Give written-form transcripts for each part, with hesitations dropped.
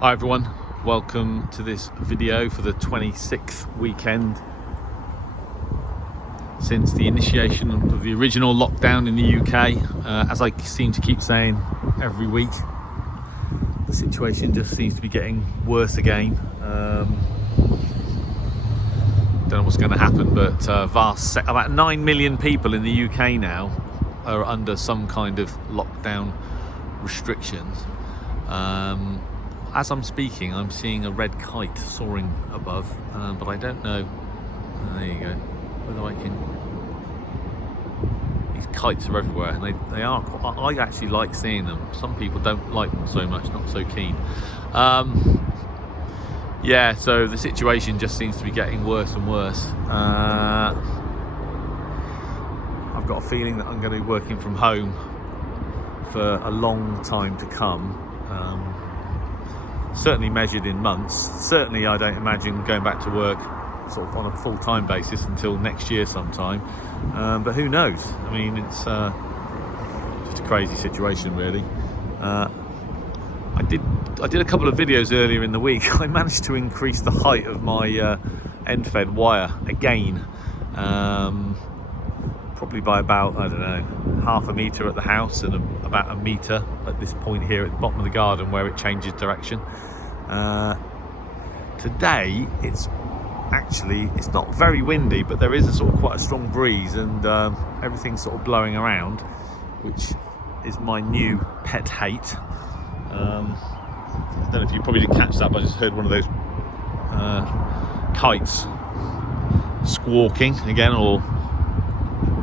Hi everyone, welcome to this video for the 26th weekend since the initiation of the original lockdown in the UK. As I seem to keep saying every week, the situation just seems to be getting worse again. Don't know what's going to happen, but about 9 million people in the UK now are under some kind of lockdown restrictions. As I'm speaking, I'm seeing a red kite soaring above, but I don't know. There you go. Whether I can. These kites are everywhere, and they are. I actually like seeing them. Some people don't like them so much, not so keen. Yeah, so the situation just seems to be getting worse and worse. I've got a feeling that I'm going to be working from home for a long time to come. Certainly measured in months. Certainly I don't imagine going back to work sort of on a full-time basis until next year sometime, but who knows. I mean, it's just a crazy situation really. I did a couple of videos earlier in the week. I managed to increase the height of my end-fed wire again, probably by about, I don't know, half a metre at the house and about a metre at this point here at the bottom of the garden where it changes direction. Today it's not very windy, but there is a sort of quite a strong breeze, and everything's sort of blowing around, which is my new pet hate. I don't know if you probably didn't catch that, but I just heard one of those kites squawking again, or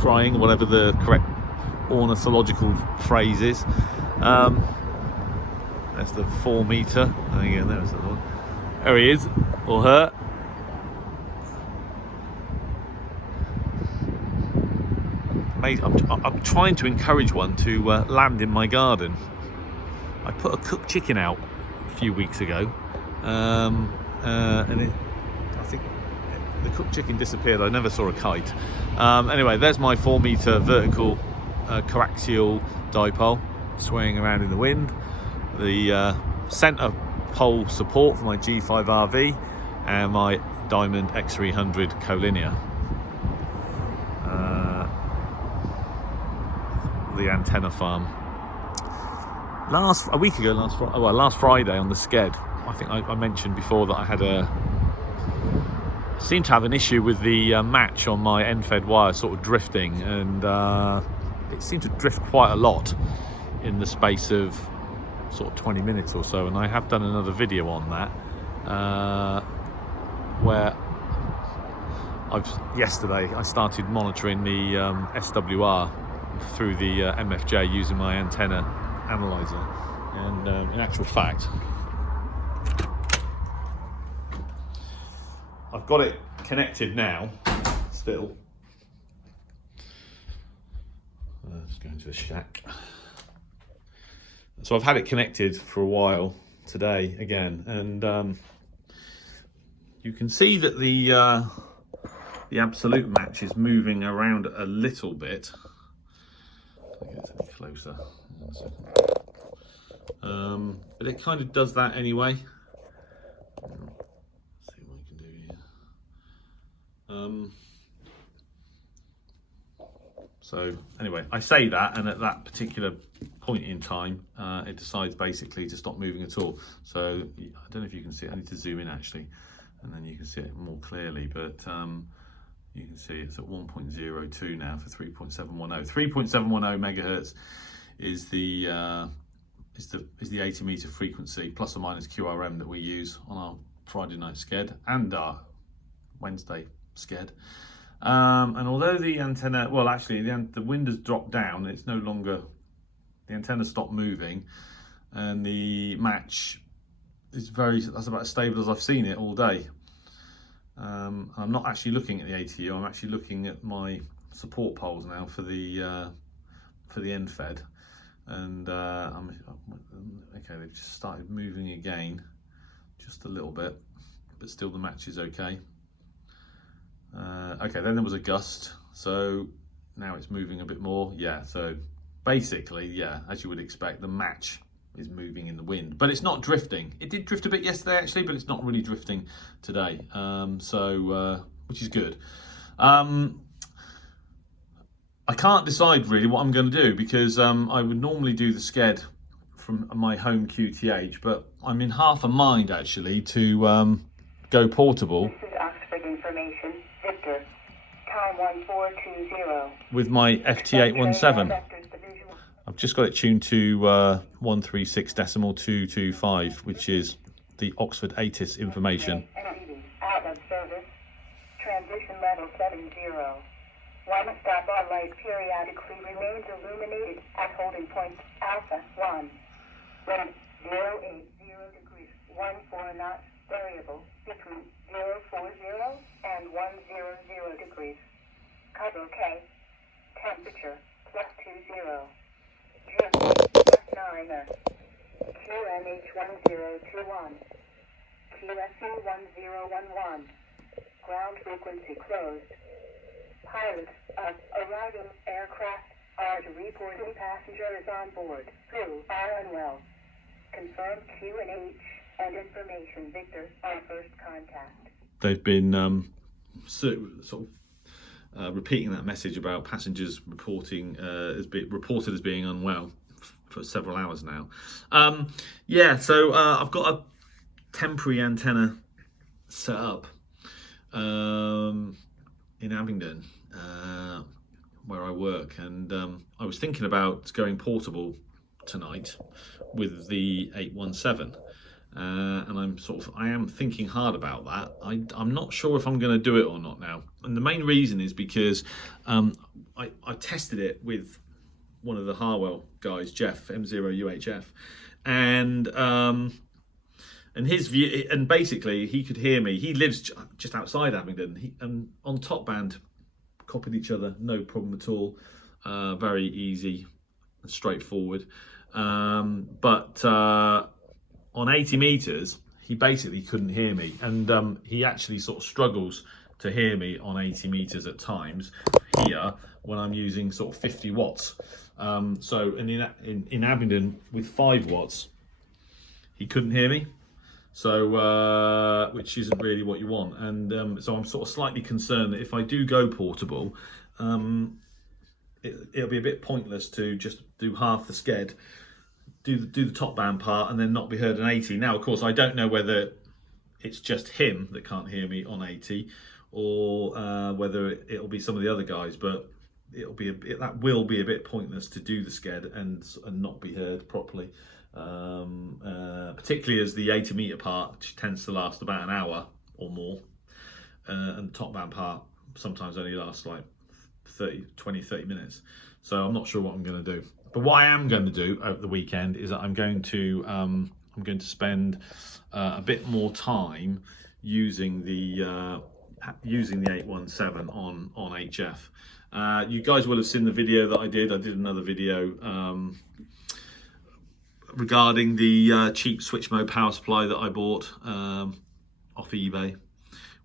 crying, whatever the correct ornithological phrase is. That's the 4 metre. Again, there's the one. There he is, or her. I'm trying to encourage one to land in my garden. I put a cooked chicken out a few weeks ago, and I think the cooked chicken disappeared. I never saw a kite. Anyway, there's my 4 metre vertical coaxial dipole swaying around in the wind. The centre pole support for my G5RV and my Diamond X300 collinear. The antenna farm. Last Friday on the sked, I think I mentioned before that I had seemed to have an issue with the match on my end-fed wire sort of drifting, and it seemed to drift quite a lot in the space of sort of 20 minutes or so, and I have done another video on that where yesterday I started monitoring the SWR through the MFJ using my antenna analyzer, and in actual fact I've got it connected now still. Let's go into the shack. So I've had it connected for a while today again, and you can see that the absolute match is moving around a little bit. I'll get it closer. But it kind of does that anyway. Let's see what we can do here. So anyway, I say that, and at that particular point in time, it decides basically to stop moving at all. So I don't know if you can see it. I need to zoom in actually, and then you can see it more clearly. But you can see it's at 1.02 now for 3.710. 3.710 megahertz is the 80 meter frequency plus or minus QRM that we use on our Friday night sked and our Wednesday sked. And although the antenna, well, actually the wind has dropped down, it's no longer, the antenna stopped moving, and the match is that's about as stable as I've seen it all day. I'm not actually looking at the ATU, I'm actually looking at my support poles now for the end fed, and okay, they've just started moving again, just a little bit, but still the match is okay. Okay, then there was a gust, so now it's moving a bit more. Yeah, so basically, yeah, as you would expect, the match is moving in the wind, but it's not drifting. It did drift a bit yesterday actually, but it's not really drifting today, which is good. I can't decide really what I'm going to do, because I would normally do the sked from my home QTH, but I'm in half a mind actually to go portable. This is Oxford information. Victor, time 1420. With my FT817. I've just got it tuned to 136.225, which is the Oxford ATIS information. Out of service. Transition level 70. One stop on light periodically remains illuminated at holding point alpha 1. Wind 080 degrees, 14 knots, variable between 040 and 100 degrees. Cover K. Temperature +20. Drift +9. QNH1021. QSE 1011. Ground frequency closed. Pilots of arriving aircraft are to report any passengers on board who are unwell. Confirm Q and H and information. Victor on first contact. They've been repeating that message about passengers reported as being unwell for several hours now. I've got a temporary antenna set up in Abingdon, where I work, and I was thinking about going portable tonight with the 817, and I am thinking hard about that. I'm not sure if I'm going to do it or not now, and the main reason is because I tested it with one of the Harwell guys, Jeff M0UHF, and his view, and basically he could hear me. He lives just outside Abingdon, and on top band copied each other, no problem at all, very easy and straightforward. But on 80 meters, he basically couldn't hear me, and he actually sort of struggles to hear me on 80 meters at times here when I'm using sort of 50 watts. In Abingdon with 5 watts, he couldn't hear me. So, which isn't really what you want, and so I'm sort of slightly concerned that if I do go portable, it'll be a bit pointless to just do half the sked, do the top band part, and then not be heard on 80. Now, of course, I don't know whether it's just him that can't hear me on 80, or whether it'll be some of the other guys, but that will be a bit pointless to do the sked and not be heard properly. Particularly as the 80 meter part tends to last about an hour or more, and the top band part sometimes only lasts like 20-30 minutes. So I'm not sure what I'm going to do, but what I am going to do over the weekend is that I'm going to spend a bit more time using the 817 on HF. You guys will have seen the video that I did another video regarding the cheap switch mode power supply that I bought off eBay,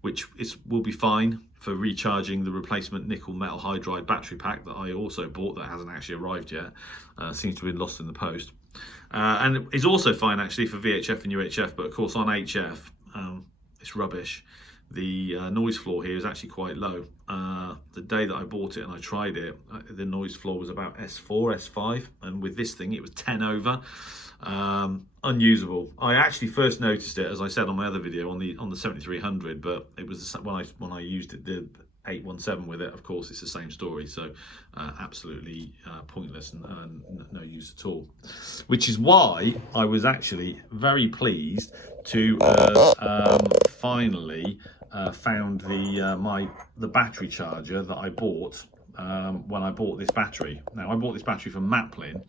which will be fine for recharging the replacement nickel metal hydride battery pack that I also bought that hasn't actually arrived yet. Seems to have been lost in the post. And it's also fine actually for VHF and UHF, but of course on HF it's rubbish. The noise floor here is actually quite low. The day that I bought it and I tried it, the noise floor was about S4, S5, and with this thing it was 10 over. Unusable. I actually first noticed it, as I said on my other video, on the 7300, but it was when I used it, the 817 with it. Of course, it's the same story. So absolutely pointless and no use at all. Which is why I was actually very pleased to finally found the battery charger that I bought when I bought this battery. Now I bought this battery from Maplin,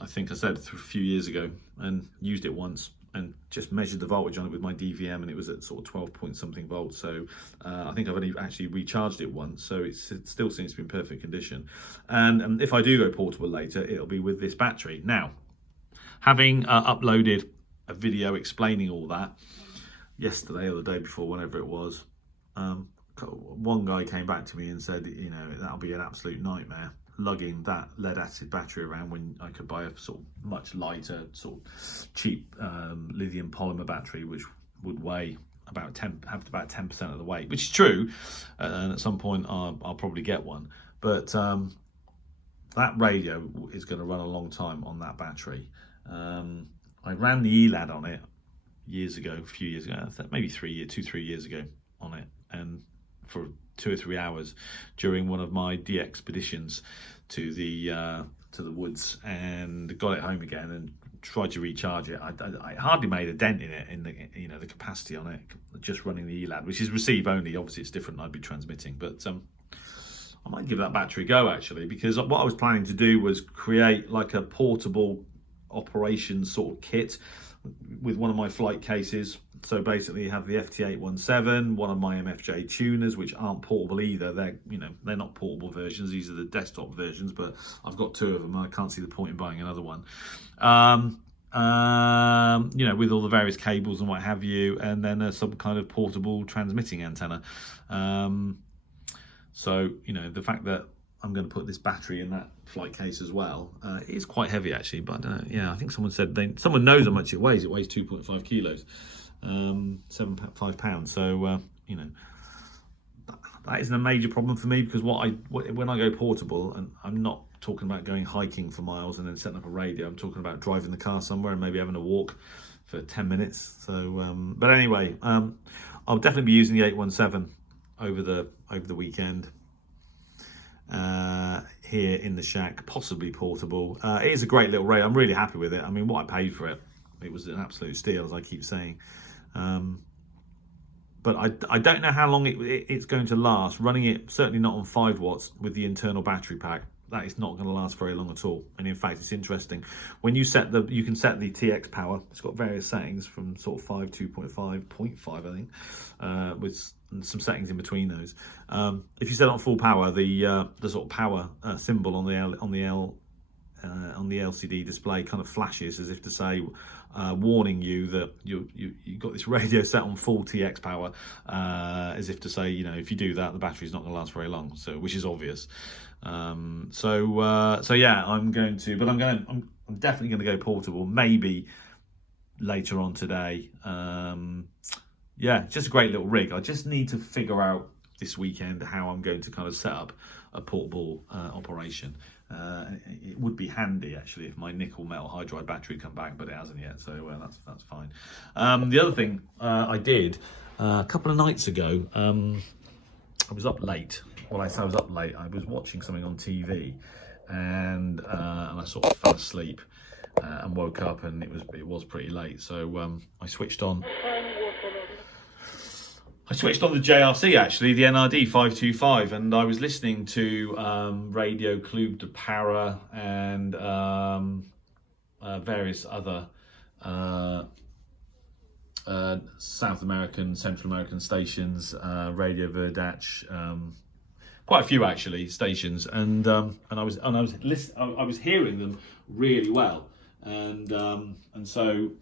I think I said a few years ago, and used it once and just measured the voltage on it with my DVM, and it was at sort of 12 point something volts. So I think I've only actually recharged it once, so it still seems to be in perfect condition. And if I do go portable later, it'll be with this battery. Now, having uploaded a video explaining all that yesterday or the day before, whenever it was, one guy came back to me and said, you know, that'll be an absolute nightmare. lugging that lead acid battery around when I could buy a sort of much lighter, sort of cheap lithium polymer battery, which would weigh about 10% of the weight, which is true. And at some point I'll probably get one, but that radio is going to run a long time on that battery. I ran the ELAD on it a few years ago, maybe 3 years ago on it, and for 2 or 3 hours during one of my DX-peditions to the woods, and got it home again and tried to recharge it. I hardly made a dent in it, in the the capacity on it, just running the ELAD, which is receive only. Obviously it's different, I'd be transmitting, but I might give that battery a go actually, because what I was planning to do was create like a portable operation sort of kit with one of my flight cases. So basically you have the FT817, one of my MFJ tuners, which aren't portable either. They're not portable versions, these are the desktop versions, but I've got 2 of them. I can't see the point in buying another one. With all the various cables and what have you, and then some kind of portable transmitting antenna. So the fact that I'm going to put this battery in that flight case as well. It is quite heavy actually, but I think someone said someone knows how much it weighs. It weighs 2.5 kilos, 5 pounds. So that isn't a major problem for me, because when I go portable, and I'm not talking about going hiking for miles and then setting up a radio. I'm talking about driving the car somewhere and maybe having a walk for 10 minutes. So, but anyway, I'll definitely be using the 817 over the weekend. Here in the shack, possibly portable. It is a great little radio. I'm really happy with it. I mean, what I paid for it, it was an absolute steal, as I keep saying. But I don't know how long it's going to last. Running it, certainly not on 5 watts with the internal battery pack, that is not going to last very long at all. And in fact, it's interesting. When you can set the TX power. It's got various settings from sort of 5, 2.5, 0.5, I think, with some settings in between those. If you set it on full power, the sort of power symbol on the LCD display kind of flashes, as if to say, warning you that you've got this radio set on full TX power, as if to say, if you do that, the battery's not going to last very long. So, which is obvious. So yeah, I'm definitely going to go portable, maybe later on today. Yeah, just a great little rig. I just need to figure out this weekend how I'm going to kind of set up a portable operation. It would be handy actually if my nickel metal hydride battery come back, but it hasn't yet, so that's fine. The other thing I did a couple of nights ago, I was up late. Well, I say I was up late. I was watching something on TV, and I sort of fell asleep and woke up, and it was pretty late. So I switched on the JRC, actually, the NRD 525, and I was listening to Radio Club de Paris and various other South American, Central American stations, Radio Verdach, quite a few actually stations, and I was hearing them really well, and so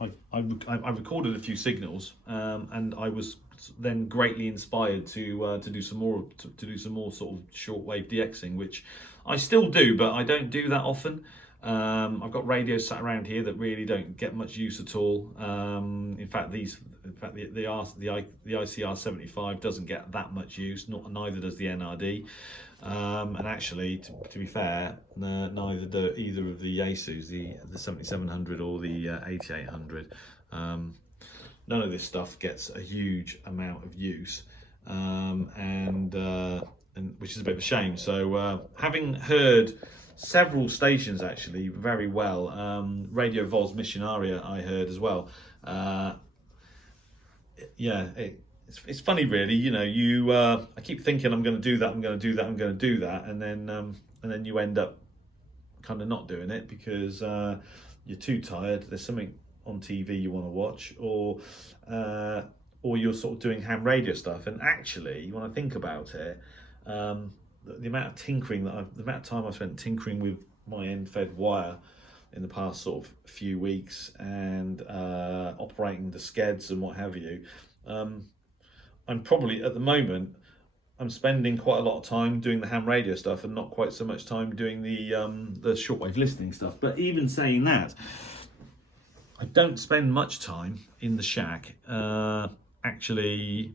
I recorded a few signals, and I was then greatly inspired to do some more sort of shortwave DXing, which I still do, but I don't do that often. I've got radios sat around here that really don't get much use at all. In fact, the ICR 75 doesn't get that much use. Neither does the NRD. And actually, to be fair, neither do either of the Yaesus, the 7700 or the 8800. None of this stuff gets a huge amount of use, and which is a bit of a shame. So, having heard several stations actually very well, Radio Voz Missionaria I heard as well. Yeah, it's funny really. I keep thinking I'm going to do that, and then you end up kind of not doing it because you're too tired. There's something on TV you want to watch, or you're sort of doing ham radio stuff. And actually, when I think about it, the amount of time I spent tinkering with my end-fed wire in the past sort of few weeks, and operating the skeds and what have you, I'm probably at the moment I'm spending quite a lot of time doing the ham radio stuff and not quite so much time doing the shortwave listening stuff. But even saying that, I don't spend much time in the shack actually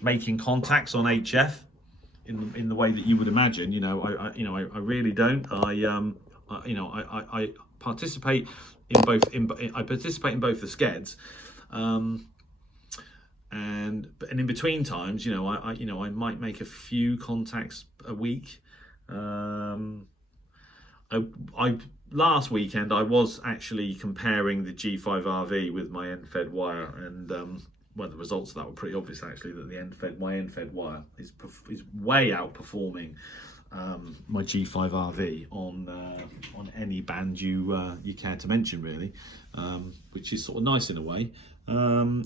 making contacts on HF in the way that you would imagine. I really don't. I participate in both. I participate in both the skeds. And in between times, I might make a few contacts a week. Last weekend I was actually comparing the G5RV with my end-fed wire, and the results of that were pretty obvious actually. That my end-fed wire is way outperforming my G5RV on any band you care to mention really, which is sort of nice in a way,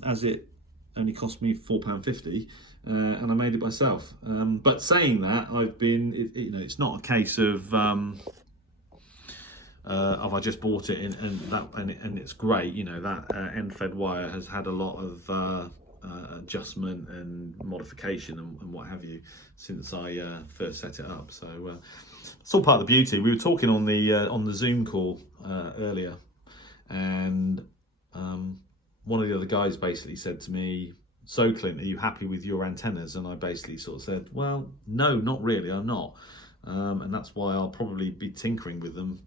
as it only cost me £4.50, and I made it myself. But saying that, it's not a case of I just bought it and it's great. That end-fed wire has had a lot of adjustment and modification and what have you since I first set it up. So it's all part of the beauty. We were talking on the Zoom call earlier, and one of the other guys basically said to me, "So Clint, are you happy with your antennas?" And I basically sort of said, "Well, no, not really, I'm not." And that's why I'll probably be tinkering with them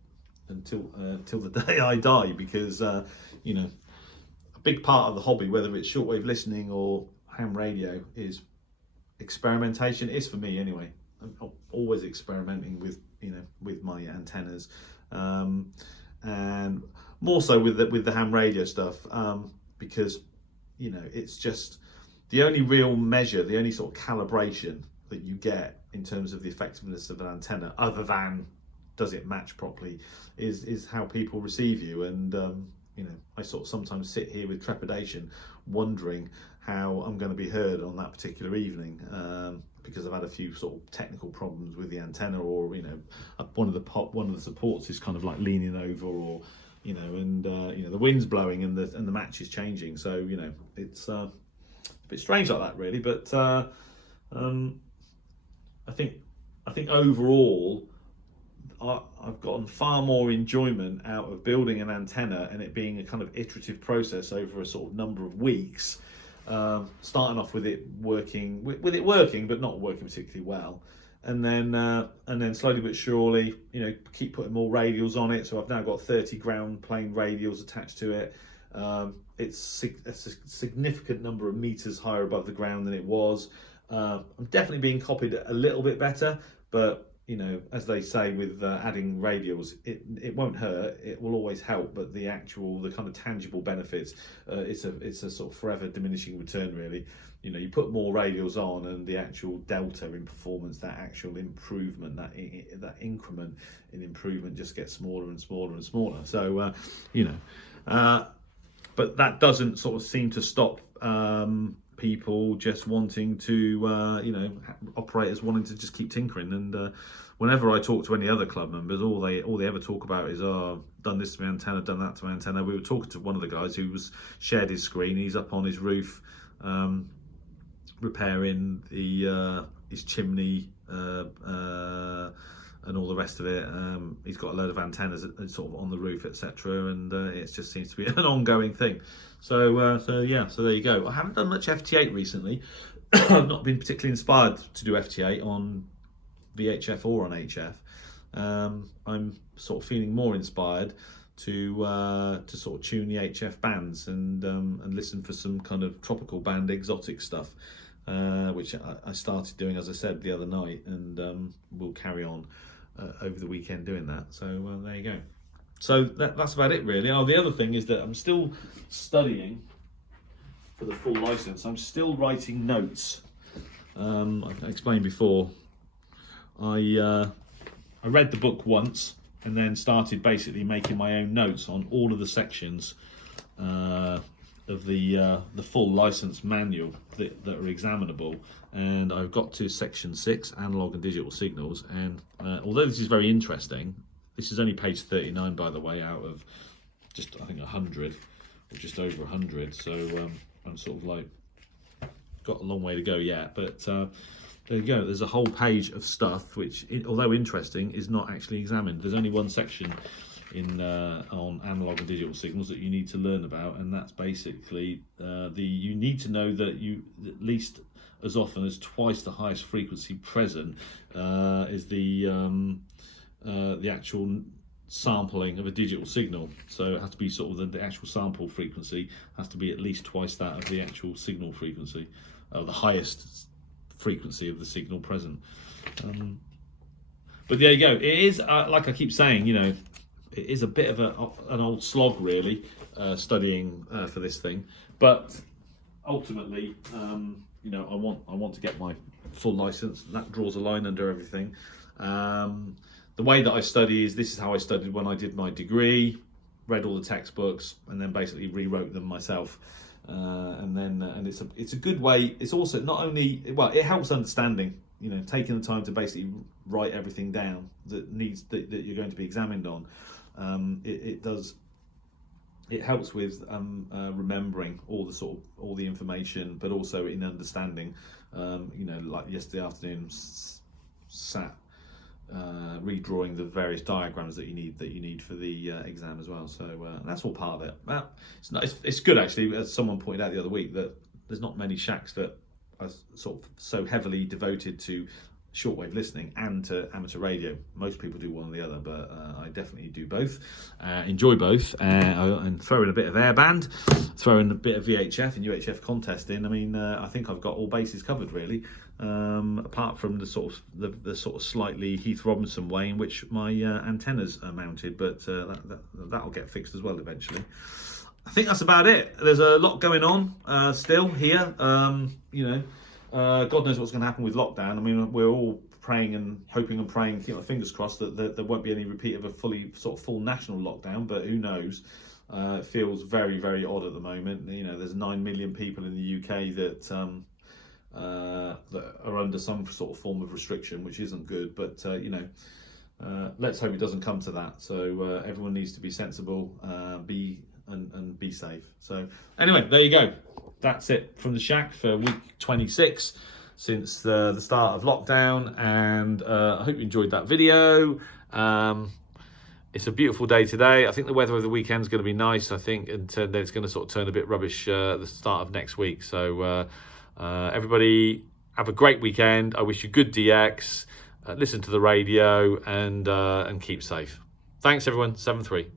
until the day I die, because a big part of the hobby, whether it's shortwave listening or ham radio, is experimentation. Is for me anyway. I'm always experimenting with my antennas, and more so with the ham radio stuff, because it's just the only real measure, the only sort of calibration that you get in terms of the effectiveness of an antenna, other than does it match properly, is how people receive you. And I sort of sometimes sit here with trepidation, wondering how I'm going to be heard on that particular evening, because I've had a few sort of technical problems with the antenna, or one of the supports is kind of like leaning over, or the wind's blowing and the match is changing. So it's a bit strange like that really. But I think overall I've gotten far more enjoyment out of building an antenna and it being a kind of iterative process over a sort of number of weeks, starting off with it working, but not working particularly well, and then slowly but surely, keep putting more radials on it. So I've now got 30 ground plane radials attached to it. It's a significant number of meters higher above the ground than it was. I'm definitely being copied a little bit better, but as they say with adding radials, it won't hurt. It will always help, but the kind of tangible benefits, it's a sort of forever diminishing return really. You put more radials on, and the actual delta in performance, that actual improvement, that increment in improvement just gets smaller and smaller and smaller. So but that doesn't sort of seem to stop people just wanting to operators wanting to just keep tinkering. And whenever I talk to any other club members, all they ever talk about is, done this to my antenna, done that to my antenna. We were talking to one of the guys who shared his screen. He's up on his roof repairing his chimney and all the rest of it. He's got a load of antennas sort of on the roof, etc., and it just seems to be an ongoing thing. So there you go. I haven't done much FT8 recently. I've not been particularly inspired to do FT8 on VHF or on HF. I'm sort of feeling more inspired to sort of tune the HF bands and listen for some kind of tropical band exotic stuff, which I started doing, as I said, the other night, and we'll carry on over the weekend doing that. So there you go. So that's about it really. The other thing is that I'm still studying for the full license. I'm still writing notes. I explained before, I read the book once and then started basically making my own notes on all of the sections of the full license manual that are examinable, and I've got to section 6, analog and digital signals. And although this is very interesting, this is only page 39 by the way, out of just I think 100 or just over 100. So I'm sort of like got a long way to go yet, but there you go. There's a whole page of stuff which, although interesting, is not actually examined. There's only one section in on analog and digital signals that you need to learn about, and that's basically you need to know that you at least as often as twice the highest frequency present is the actual sampling of a digital signal. So it has to be sort of the actual sample frequency has to be at least twice that of the actual signal frequency, the highest frequency of the signal present. But there you go. It is like I keep saying, you know, it is a bit of an old slog really, studying for this thing, but ultimately you know, I want to get my full license, and that draws a line under everything. The way that I study is, this is how I studied when I did my degree, read all the textbooks, and then basically rewrote them myself. And it's a good way. It's also not only, well, it helps understanding, you know, taking the time to basically write everything down that you're going to be examined on. It helps with remembering all the information, but also in understanding. You know, like yesterday afternoon, sat redrawing the various diagrams that you need for the exam as well. So that's all part of it. Well, it's good actually, as someone pointed out the other week, that there's not many shacks that are sort of so heavily devoted to shortwave listening and to amateur radio. Most people do one or the other, but I definitely do both. Enjoy both, and throw in a bit of airband, throw in a bit of VHF and UHF contesting. I mean, I think I've got all bases covered really, apart from the sort of slightly Heath Robinson way in which my antennas are mounted, but that'll get fixed as well eventually. I think that's about it. There's a lot going on still here. You know, God knows what's going to happen with lockdown. I mean, we're all praying and hoping and praying, you know, fingers crossed that there won't be any repeat of a full national lockdown, but who knows? It feels very, very odd at the moment. You know, there's 9 million people in the UK that are under some sort of form of restriction, which isn't good, but you know, let's hope it doesn't come to that. So everyone needs to be sensible, be safe. So anyway, there you go. That's it from the shack for week 26 since the start of lockdown, and I hope you enjoyed that video. It's a beautiful day today. I think the weather over the weekend is going to be nice, I think, and then it's going to sort of turn a bit rubbish at the start of next week. So everybody have a great weekend. I wish you good DX, listen to the radio, and keep safe. Thanks everyone. 7-3.